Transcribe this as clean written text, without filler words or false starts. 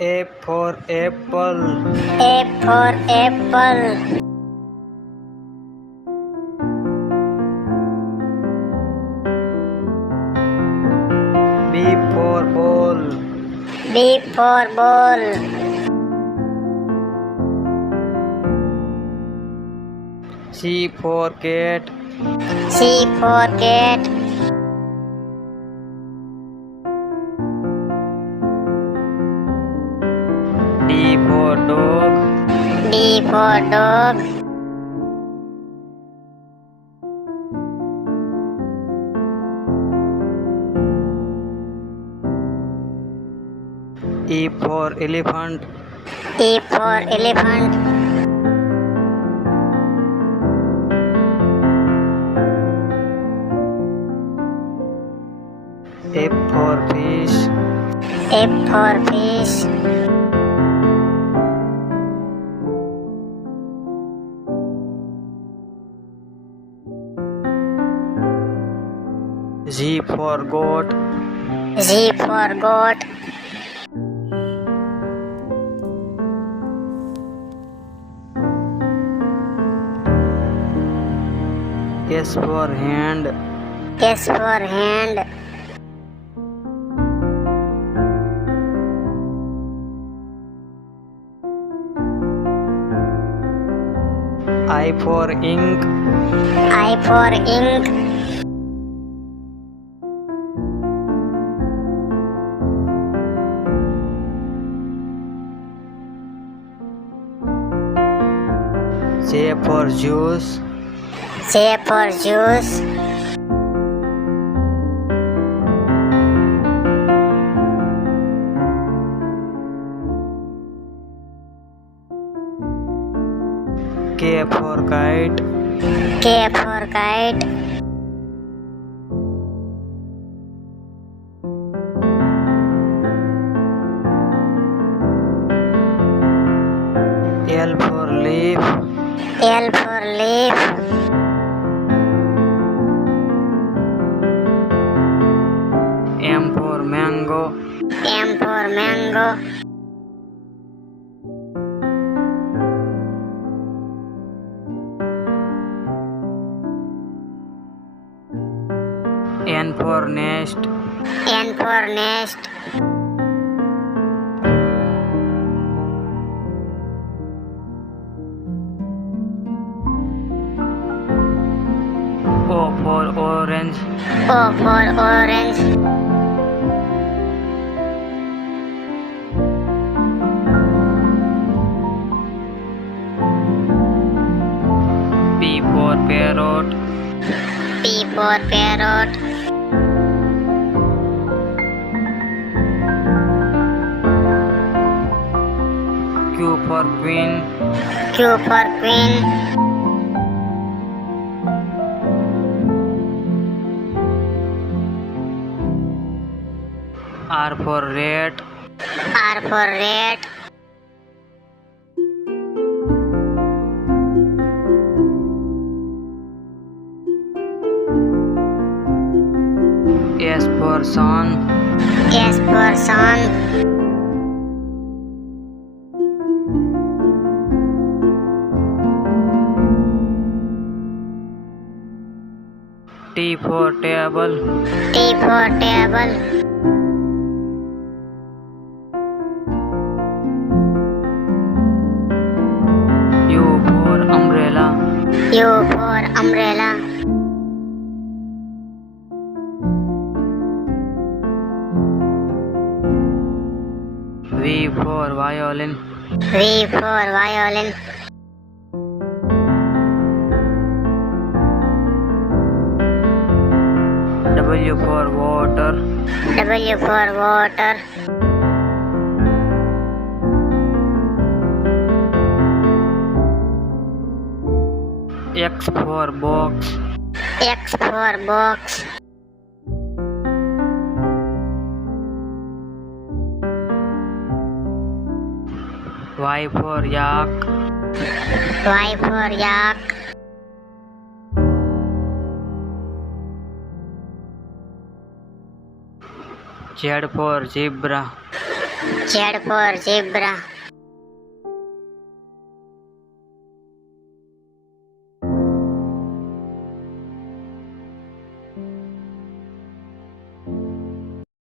A for apple. A for apple. B for ball. B for ball. C for cat. C for cat. D for dog. D for dog. E for elephant. E for elephant. F for fish. F for fish. G for goat. G for goat. S for hand. S for hand. I for ink. I for ink. J for juice. J for juice. K for kite. K for kite. L for leaf. L for leaf. M for mango. M for mango. N for nest. N for nest. O for orange. O for orange. P for parrot. P for parrot. Q for queen. Q for queen. R for rat. R for rat. S for sun. S for sun. T for table. T for table. U for umbrella. U for umbrella. V for violin. V for violin. W for water. W for water. X for box. X for box. Y for yak. Y for yak. Z for zebra. Z for zebra,